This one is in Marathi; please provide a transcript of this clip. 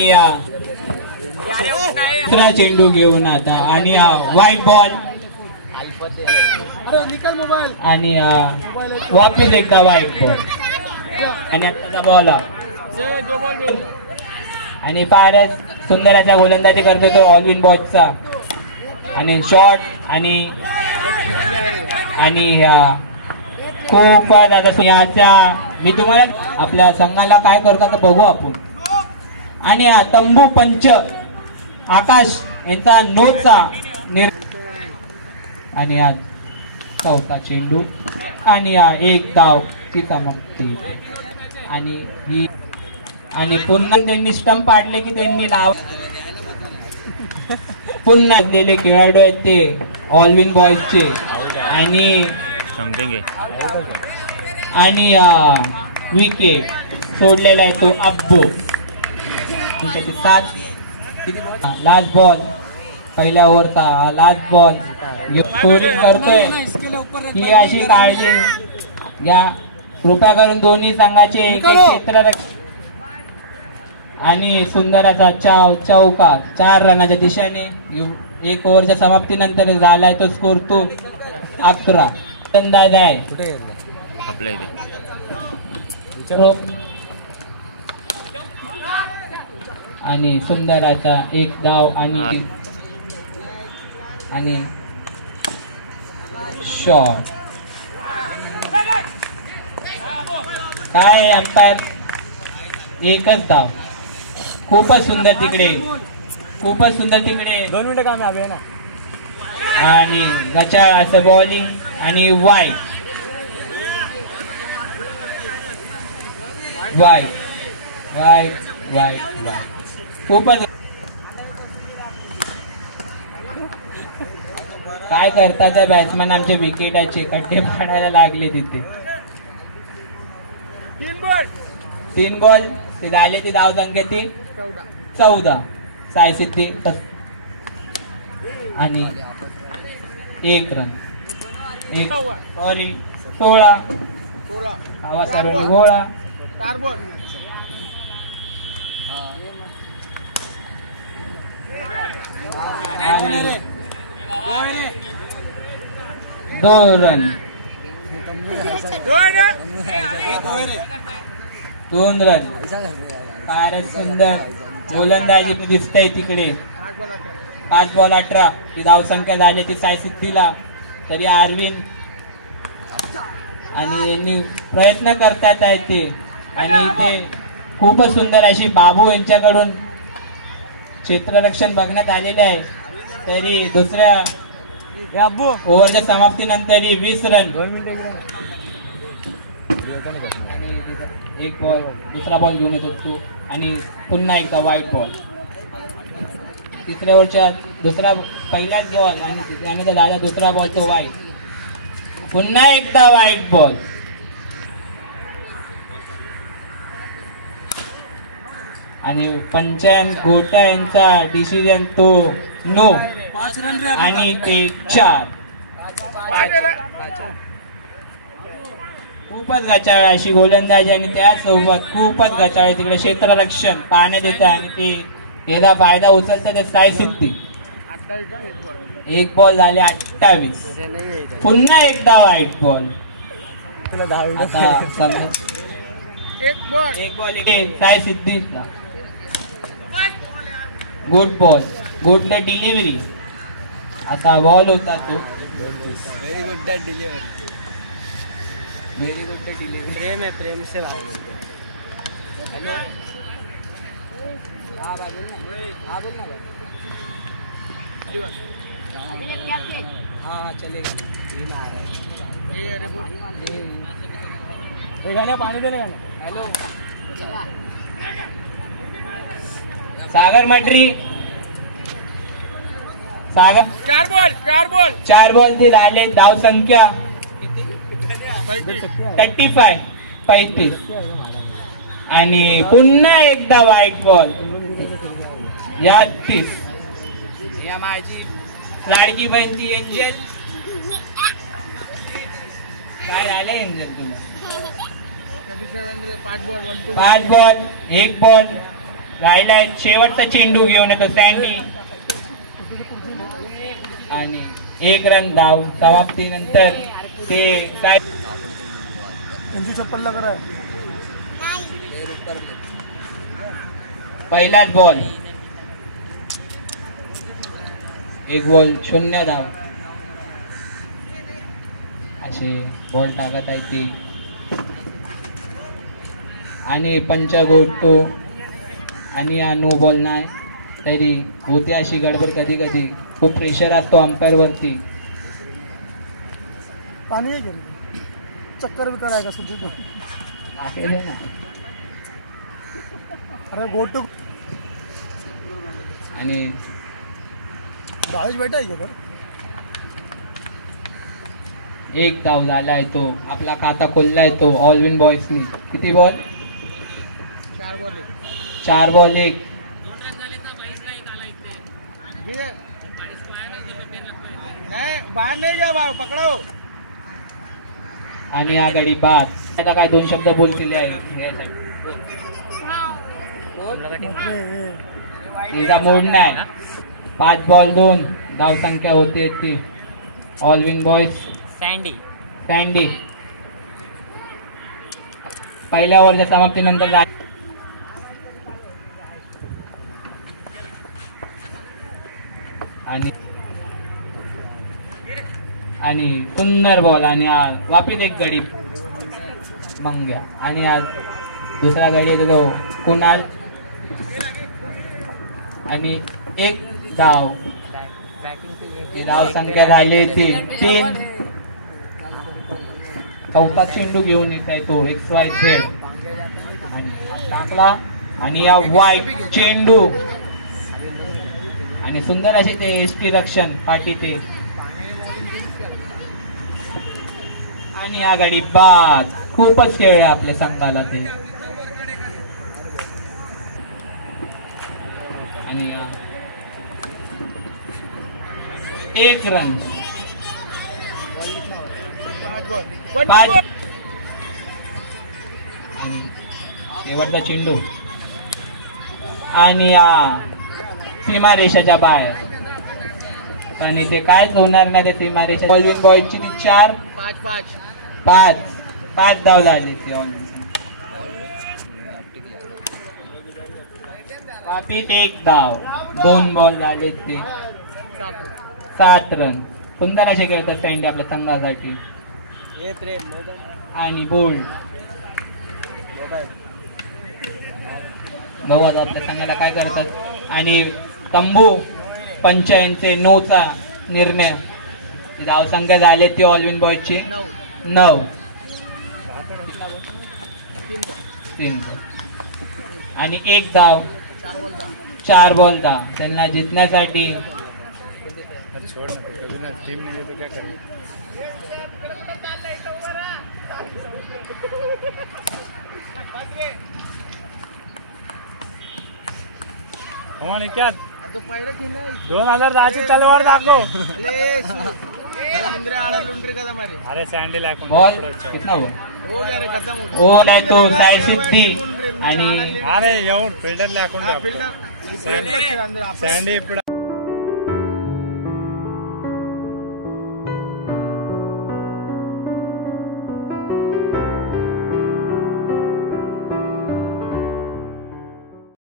आणि दुसरा चेंडू घेऊन आता आणि व्हाईट बॉल आणि वापिस एकदा व्हाईट बॉल आणि आताचा बॉल आणि फारच सुंदर अशा गोलंदाजी करतो तो ऑलविन बॉयचा आणि शॉट आणि खूपच आता याच्या मी तुम्हाला आपल्या संघाला काय करतात बघू आपण. आणि तंबू पंच आकाश यांचा नोचा आणि आज चौथा चेंडू आणि एक धाव ची समाप्ती आणि ही आणि पुन्हा त्यांनी स्टंप पाडले की त्यांनी लाव पुन्हा असलेले खेळाडू आहेत ते ऑलविन बॉयजचे आणि विकेट सोडलेला आहे तो अब्बू. त्याची 7 लास्ट बॉल पहिल्या ओव्हरचा लास्ट बॉल स्कोरिंग करतोय ही अशी काळजी घ्या कृपया करून दोन्ही संघाचे एक क्षेत्र आणि सुंदर असा चौका 4 रनाच्या दिशेने एक ओव्हरच्या समाप्तीनंतर झालाय तो स्कोर तो 11 अंदाज आहे. आणि सुंदर असा एक धाव आणि शॉट काय अंपायर एकच धाव. खूपच सुंदर तिकडे 2 मिनिटं काम आहे ना. आणि गचाळ असं बॉलिंग आणि वाईट खूपच काय करतात बॅट्समॅन आमचे विकेटाचे खड्डे पाडायला लागले तिथे. 3 बॉल ते झाले ती धाव संख्या ती 14 सायसिद्धी आणि 1 रन 16 हवा सर्वांनी गोळा आणि 2 रन 2 रन. फारच सुंदर गोलंदाजी दिसतंय तिकडे. 5 बॉल 18 ती धाव संख्या झाली ती सायसिद्धीला. तरी अरविंद आणि यांनी प्रयत्न करतात आहेत ते आणि ते खूपच सुंदर अशी बाबू यांच्याकडून क्षेत्ररक्षण बघण्यात आलेले आहे. तरी दुसऱ्या ओव्हरच्या समाप्तीनंतर 20 रन 2 मिनिटं आणि एक बॉल दुसरा बॉल घेऊन येतो तो आणि पुन्हा एकदा व्हाईट बॉल. तिसऱ्या ओव्हरच्या पहिलाच बॉल आणि त्यानंतर दादा दुसरा बॉल तो व्हाईट. पुन्हा एकदा व्हाईट बॉल आणि पंचायत गोटा यांचा डिसिजन तो नो आणि ते 4. खूपच गचाळ अशी गोलंदाजी आणि त्यासोबत खूपच गचाळ तिकडे क्षेत्ररक्षण पाहण्यात येतं आणि ते याचा फायदा उचलतं ते सायसिद्धी. 1 बॉल झाले 28. पुन्हा एकदा व्हाईट बॉल. एक बॉल सायसिद्धीचा good ball good the delivery. आता बॉल होता तो व्हेरी गुड द डिलिव्हरी. प्रेम से बात. हाँ बोल ना भाई. हाँ चलेगा. गाने पानी देने गाने. हेलो सागर मटरी. सागर 4 बॉल ती झाले धाव संख्या 35 आणि पुन्हा एकदा व्हाईट बॉल या 30. या माझी लाडकी बहीण ती एंजल. काय झालं एंजल तुला? 5 बॉल 1 बॉल राहिलाय शेवटचा चेंडू घेऊन येतो सँडी आणि 1 रन धाव समाप्तीनंतर ते काय त्यांची चप्पल लगा रहा है. पहिलाच बॉल 1 बॉल 0 धाव असे बॉल टाकत आहे ती आणि पंच गोटतो आणि हा नो बॉल नाही तरी होते अशी गडबड कधी कधी खूप प्रेशर असतो अंपायर वरती. पानी है क्या चक्कर भी कराएगा सुजीत भाई. टाकेल ना अरे गो टू आणि दावेश बैठा है क्या घर. 1 धाव झालाय तो आपला खाता खोललाय तो ऑलविन बॉयजनी. किती बॉल 4 बॉल 1 आणि आघाडी बाद. आता काय 2 शब्द बोलतील तिचा मूड नाही. 5 बॉल 2 धाव संख्या होते ती ऑलविन बॉयज. सँडी पहिल्या ओव्हरच्या समाप्तीनंतर आणि सुंदर बॉल आणि वापिस एक गडी मंग्या आणि आज दुसरा गडी येतो तो कुणाल आणि 1 धाव. ती धाव संख्या झाली ती 3. चौथा चेंडू घेऊन येत आहे तो XYZ आणि टाकला आणि या वाईट चेंडू आणि सुंदर असे ते ST रक्षण पाठी ते आणि आघाडी बाद. खूपच खेळ आहे आपल्या संघाला ते आणि 1 रन 5 आणि शेवटचा चेंडू आणि सीमारेषाच्या बाहेर आणि ते कायच होणार नाही ते सीमारेषा. ऑलविन बॉयची ती 4 5 धाव झाले ते ऑलविन. वापिस 1 धाव 2 बॉल झाले ते 7 रन. सुंदर असे खेळतात सँडी आपल्या संघासाठी आणि बोल्ड भाऊ आता आपल्या संघाला काय करतात आणि तंबू पंच यांचे 9चा निर्णय. धाव संख्या झाले ती ऑलविन बॉयची 9. 3 आणि 1 धाव 4 बॉल धाव त्यांना जिंकण्यासाठी. क्या 2010ची तलवार दाखव. अरे सँडी बॉल कितना बॉल ओ आहे तो साई सिद्धी आणि अरे एवढं फिल्डर लाकून सँडी